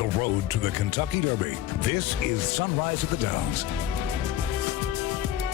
the road to the Kentucky Derby. This is Sunrise at the Downs.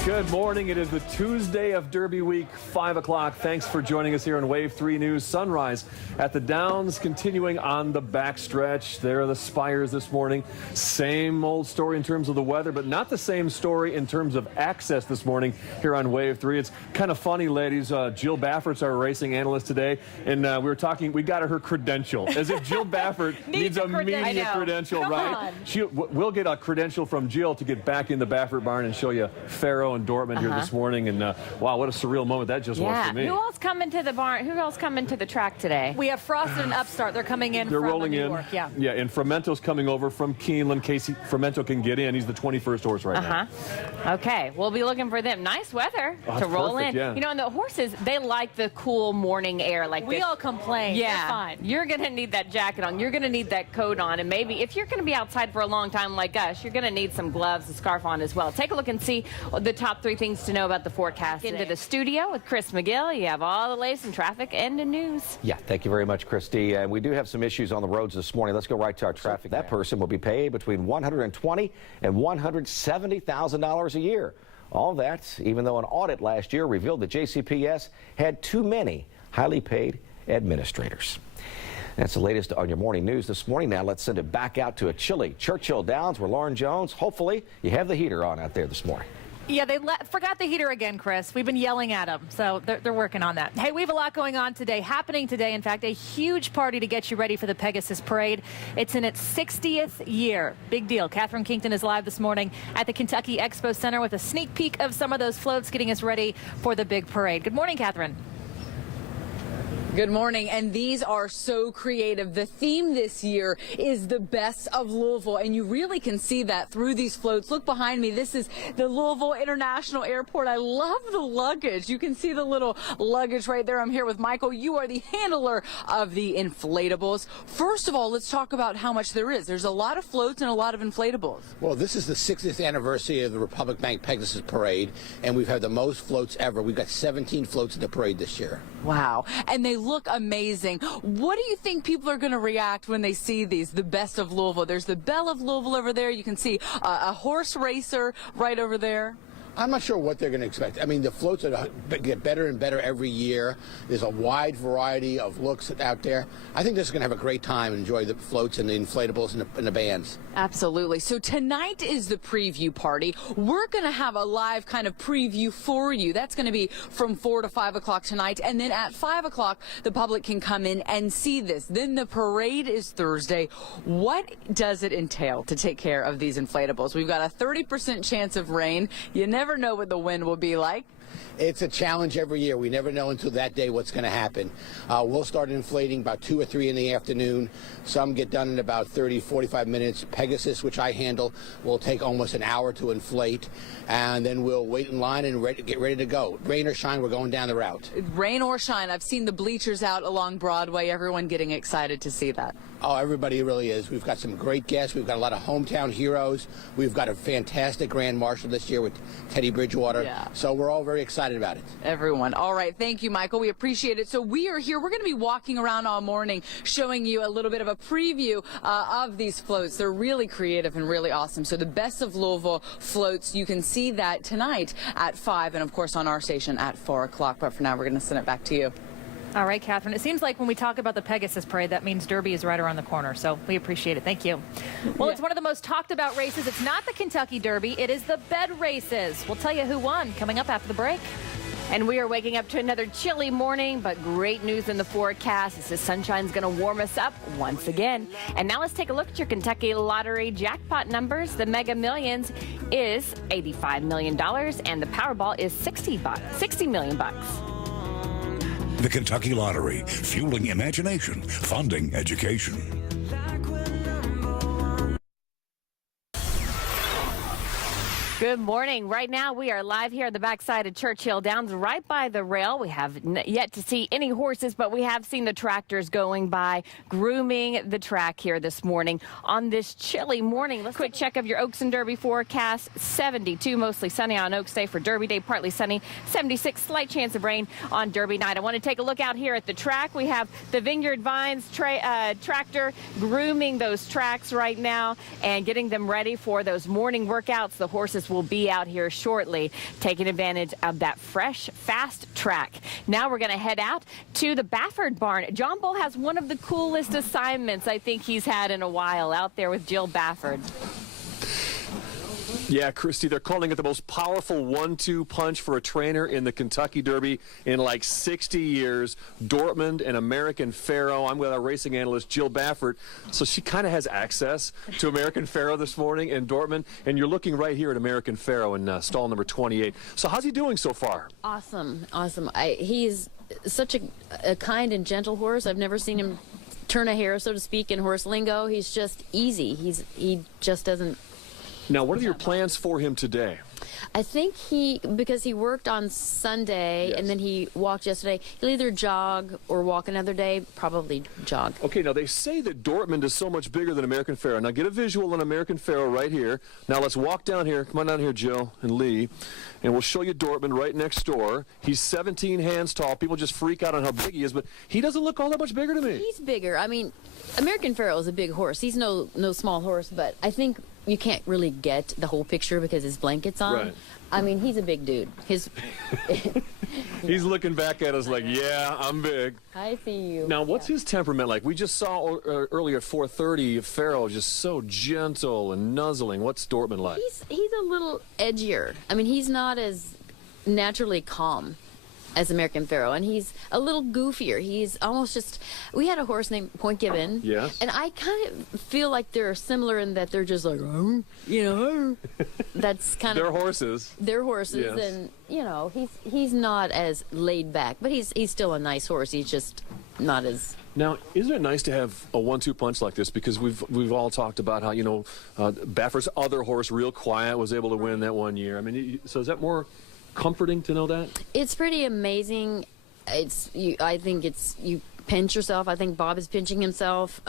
Good morning. It is the Tuesday of Derby Week, 5 o'clock. Thanks for joining us here on Wave 3 News. Sunrise at the Downs, continuing on the backstretch. There are the spires this morning. Same old story in terms of the weather, but not the same story in terms of access this morning here on Wave 3. It's kind of funny, ladies. Jill Baffert's our racing analyst today, and we were talking, we got her credential, as if Jill Baffert needs a media credential, right? We'll get a credential from Jill to get back in the Baffert barn and show you Faro and Dortmund here this morning, and wow, what a surreal moment that just was for me. Who else coming to the barn? Who else coming to the track today? We have Frosted and Upstart. They're coming in. They're from rolling New in. York. Yeah. Yeah, and Fremento's coming over from Keeneland. Casey Fremento can get in. He's the 21st horse right now. Okay, we'll be looking for them. Nice weather to roll perfect, in. yeah. You know, and the horses, they like the cool morning air like We this. all complain. Yeah, They're fine. You're going to need that jacket on. You're going to need that coat on. And maybe if you're going to be outside for a long time like us, you're going to need some gloves, a scarf on as well. Take a look and see the top 3 things to know about the forecast. Into the studio with Chris McGill. You have all the latest in traffic and in news. Yeah, thank you very much, Christy. And we do have some issues on the roads this morning. Let's go right to our traffic. That person will be paid between $120,000 and $170,000 a year. All that, even though an audit last year revealed that JCPS had too many highly paid administrators. That's the latest on your morning news this morning. Now let's send it back out to a chilly Churchill Downs where Lauren Jones, hopefully you have the heater on out there this morning. Yeah, they forgot the heater again, Chris. We've been yelling at them, so they're working on that. Hey, we have a lot going on today, happening today. In fact, a huge party to get you ready for the Pegasus Parade. It's in its 60th year. Big deal. Catherine Kington is live this morning at the Kentucky Expo Center with a sneak peek of some of those floats getting us ready for the big parade. Good morning, Catherine. Good morning, and these are so creative. The theme this year is the best of Louisville, and you really can see that through these floats. Look behind me. This is the Louisville International Airport. I love the luggage. You can see the little luggage right there. I'm here with Michael. You are the handler of the inflatables. First of all, let's talk about how much there is. There's a lot of floats and a lot of inflatables. Well, this is the 60th anniversary of the Republic Bank Pegasus Parade, and we've had the most floats ever. We've got 17 floats in the parade this year. Wow. And they look amazing. What do you think people are going to react when they see these, the best of Louisville? There's the Belle of Louisville over there. You can see a horse racer right over there. I'm not sure what they're going to expect. I mean, the floats get better and better every year. There's a wide variety of looks out there. I think this is going to have a great time and enjoy the floats and the inflatables and the bands. Absolutely. So tonight is the preview party. We're going to have a live kind of preview for you. That's going to be from 4 to 5 o'clock tonight. And then at 5 o'clock, the public can come in and see this. Then the parade is Thursday. What does it entail to take care of these inflatables? We've got a 30% chance of rain. You never know what the wind will be like. It's a challenge every year. We never know until that day what's going to happen. We'll start inflating about 2 or 3 in the afternoon. Some get done in about 30, 45 minutes. Pegasus, which I handle, will take almost an hour to inflate. And then we'll wait in line and get ready to go. Rain or shine, we're going down the route. Rain or shine. I've seen the bleachers out along Broadway. Everyone getting excited to see that. Oh, everybody really is. We've got some great guests. We've got a lot of hometown heroes. We've got a fantastic Grand Marshal this year with Teddy Bridgewater. Yeah. So we're all very excited about it. Everyone. All right. Thank you, Michael. We appreciate it. So we are here. We're going to be walking around all morning showing you a little bit of a preview of these floats. They're really creative and really awesome. So the best of Louisville floats, you can see that tonight at 5 and, of course, on our station at 4 o'clock. But for now, we're going to send it back to you. All right, Catherine. It seems like when we talk about the Pegasus Parade, that means Derby is right around the corner, so we appreciate it. Thank you. Well, it's one of the most talked about races. It's not the Kentucky Derby. It is the bed races. We'll tell you who won coming up after the break. And we are waking up to another chilly morning, but great news in the forecast. It says sunshine's going to warm us up once again. And now let's take a look at your Kentucky Lottery jackpot numbers. The Mega Millions is $85 million, and the Powerball is $60 million. The Kentucky Lottery, fueling imagination, funding education. Good morning. Right now, we are live here on the backside of Churchill Downs, right by the rail. We have yet to see any horses, but we have seen the tractors going by, grooming the track here this morning on this chilly morning. Let's quick check of your Oaks and Derby forecast. 72, mostly sunny on Oaks Day for Derby Day, partly sunny. 76, slight chance of rain on Derby night. I want to take a look out here at the track. We have the Vineyard Vines tractor grooming those tracks right now and getting them ready for those morning workouts. The horses will be out here shortly, taking advantage of that fresh, fast track. Now we're going to head out to the Baffert barn. John Bull has one of the coolest assignments I think he's had in a while out there with Jill Baffert. Yeah, Christy, they're calling it the most powerful 1-2 punch for a trainer in the Kentucky Derby in like 60 years. Dortmund and American Pharoah. I'm with our racing analyst, Jill Baffert. So she kind of has access to American Pharoah this morning and Dortmund. And you're looking right here at American Pharoah in stall number 28. So how's he doing so far? Awesome. He's such a kind and gentle horse. I've never seen him turn a hair, so to speak, in horse lingo. He's just easy. He just doesn't. Now, what are your plans for him today? I think because he worked on Sunday and then he walked yesterday, he'll either jog or walk another day, probably jog. Okay, now they say that Dortmund is so much bigger than American Pharoah. Now get a visual on American Pharoah right here. Now let's walk down here. Come on down here, Jill and Lee, and we'll show you Dortmund right next door. He's 17 hands tall. People just freak out on how big he is, but he doesn't look all that much bigger to me. He's bigger. I mean, American Pharoah is a big horse. He's no small horse, but I think you can't really get the whole picture because his blanket's on. Right. I mean, he's a big dude. He's looking back at us like, yeah, I'm big. I see you. Now, what's his temperament like? We just saw earlier at 4:30, Pharoah just so gentle and nuzzling. What's Dortmund like? He's a little edgier. I mean, he's not as naturally calm as American Pharoah, and he's a little goofier. He's almost just, we had a horse named Point Gibbon, yes, and I kind of feel like they're similar in that they're just like, you know, that's kind of they're horses. They're horses, yes. And you know, he's not as laid back, but he's still a nice horse. He's just not as. Now, isn't it nice to have a 1-2 punch like this? Because we've all talked about how, you know, Baffert's other horse, Real Quiet, was able to win that one year. I mean, so is that more comforting to know that? It's pretty amazing. I think you pinch yourself. I think Bob is pinching himself.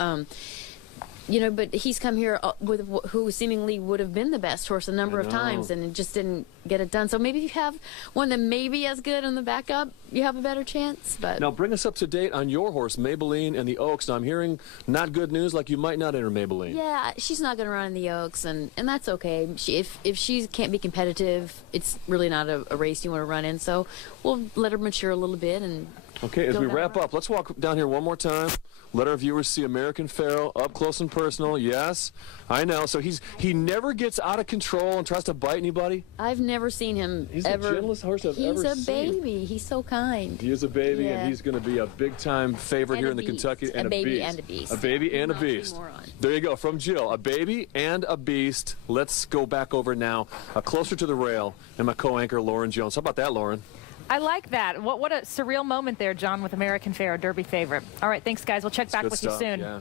You know, but he's come here with who seemingly would have been the best horse a number of times, and it just didn't get it done. So maybe if you have one that may be as good on the backup, you have a better chance. But now bring us up to date on your horse, Maybelline and the Oaks. Now I'm hearing not good news, like you might not enter Maybelline. Yeah, she's not going to run in the Oaks, and that's okay. If she can't be competitive, it's really not a race you want to run in. So we'll let her mature a little bit. And okay, as we wrap up, let's walk down here one more time. Let our viewers see American Pharoah up close and personal. Yes, I know. So he never gets out of control and tries to bite anybody? I've never seen him He's ever. the gentlest horse I've ever seen. He's a baby. He's so kind. He is a baby, Yeah. and he's going to be a big-time favorite And here a in the beast. Kentucky. A baby and a beast. A baby and a beast. Oxymoron. There you go, from Jill. A baby and a beast. Let's go back over now, closer to the rail, and my co-anchor, Lauren Jones. How about that, Lauren? I like that. What a surreal moment there, John, with American Pharoah, Derby favorite. All right, thanks, guys. We'll check back with you soon. Yeah.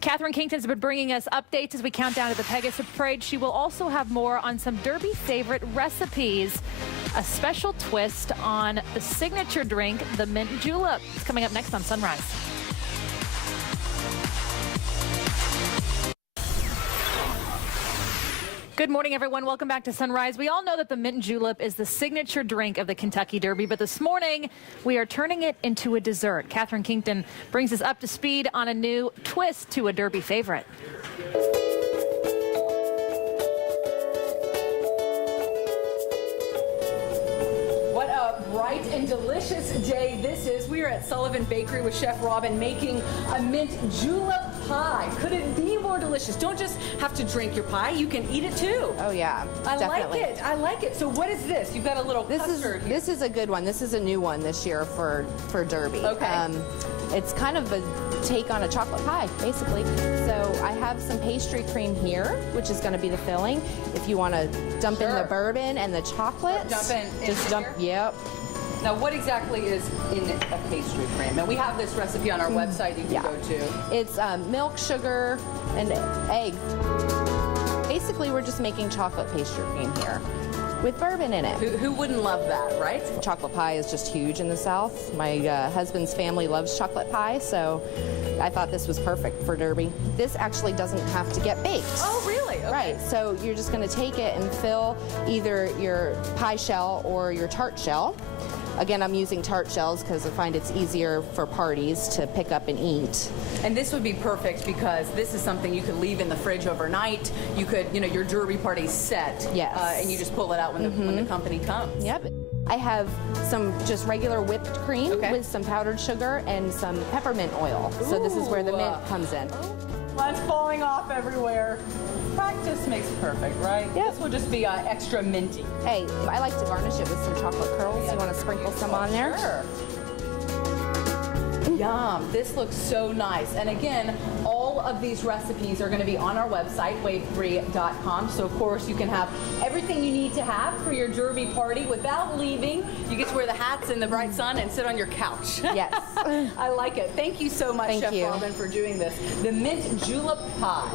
Catherine Kington's been bringing us updates as we count down to the Pegasus Parade. She will also have more on some Derby favorite recipes. A special twist on the signature drink, the Mint Julep. It's coming up next on Sunrise. Good morning, everyone. Welcome back to Sunrise. We all know that the Mint Julep is the signature drink of the Kentucky Derby, but this morning we are turning it into a dessert. Catherine Kington brings us up to speed on a new twist to a Derby favorite. What a bright and delicious day this is. We are at Sullivan Bakery with Chef Robin making a mint julep pie. Could it be more delicious? Don't just have to drink your pie, you can eat it too. Oh yeah, definitely. I like it. So what is this? You've got a little custard here. This is a good one. This is a new one this year for Derby. Okay. It's kind of a take on a chocolate pie, basically. So I have some pastry cream here, which is going to be the filling. If you want to dump in the bourbon and the chocolate, Just dump. Yep. Now, what exactly is in a pastry cream? And we have this recipe on our website you can go to. It's milk, sugar, and egg. basically we're just making chocolate pastry cream here with bourbon in it. Who wouldn't love that, right? Chocolate pie is just huge in the South. My husband's family loves chocolate pie, so I thought this was perfect for Derby. This actually doesn't have to get baked. Oh, really? Okay. Right, so you're just going to take it and fill either your pie shell or your tart shell. Again, I'm using tart shells because I find it's easier for parties to pick up and eat. And this would be perfect because this is something you could leave in the fridge overnight. You could, your Derby party's set. Yes. And you just pull it out when the company comes. Yep. I have some just regular whipped cream with some powdered sugar and some peppermint oil. So this is where the mint comes in. Mine's falling off everywhere. Practice makes perfect, right? Yep. This will just be extra minty. Hey, I like to garnish it with some chocolate curls. You want to sprinkle some on there? Sure. Yum. This looks so nice. And again, all of these recipes are going to be on our website, wave3.com. So, of course, you can have everything you need to have for your Derby party without leaving. You get to wear the hats in the bright sun and sit on your couch. Yes. I like it. Thank you so much, Thank Chef you. Robin, for doing this. The mint julep pie.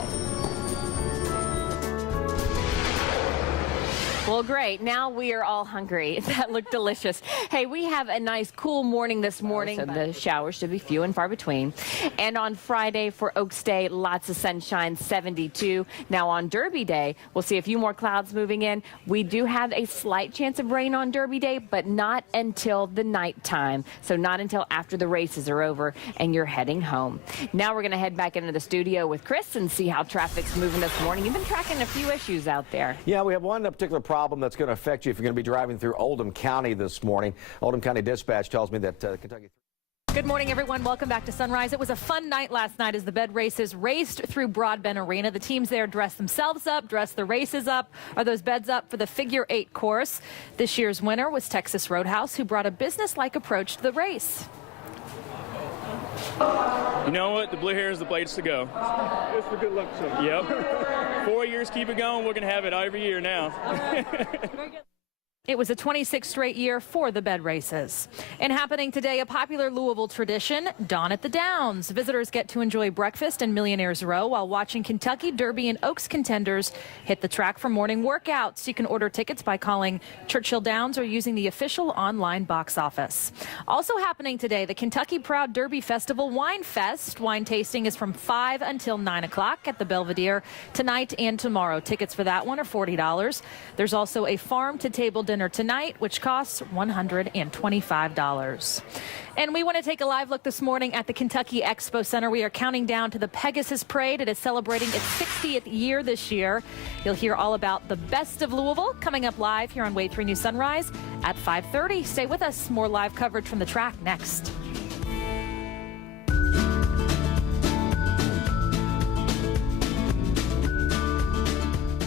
Well, great. Now we are all hungry. That looked delicious. Hey, we have a nice cool morning this morning. The showers should be few and far between. And on Friday for Oaks Day, lots of sunshine, 72. Now on Derby Day, we'll see a few more clouds moving in. We do have a slight chance of rain on Derby Day, but not until the nighttime. So not until after the races are over and you're heading home. Now we're going to head back into the studio with Chris and see how traffic's moving this morning. You've been tracking a few issues out there. Yeah, we have one particular problem that's going to affect you if you're going to be driving through Oldham County this morning. Oldham County Dispatch tells me that Kentucky... Good morning, everyone. Welcome back to Sunrise. It was a fun night last night as the bed races raced through Broadbent Arena. The teams there dressed themselves up, dressed the races up, or those beds up for the Figure 8 course. This year's winner was Texas Roadhouse, who brought a business-like approach to the race. You know what? The blue hair is the place to go. It's for good luck, so. Yep. 4 years, keep it going. We're going to have it every year now. It was a 26th straight year for the bed races. And happening today, a popular Louisville tradition, Dawn at the Downs. Visitors get to enjoy breakfast in Millionaires Row while watching Kentucky Derby and Oaks contenders hit the track for morning workouts. You can order tickets by calling Churchill Downs or using the official online box office. Also happening today, the Kentucky Proud Derby Festival Wine Fest. Wine tasting is from 5 until 9 o'clock at the Belvedere tonight and tomorrow. Tickets for that one are $40. There's also a farm-to-table dinner tonight, which costs $125. And we want to take a live look this morning at the Kentucky Expo Center. We are counting down to the Pegasus Parade. It is celebrating its 60th year this year. You'll hear all about the best of Louisville coming up live here on Wave 3 News Sunrise at 5:30. Stay with us. More live coverage from the track next.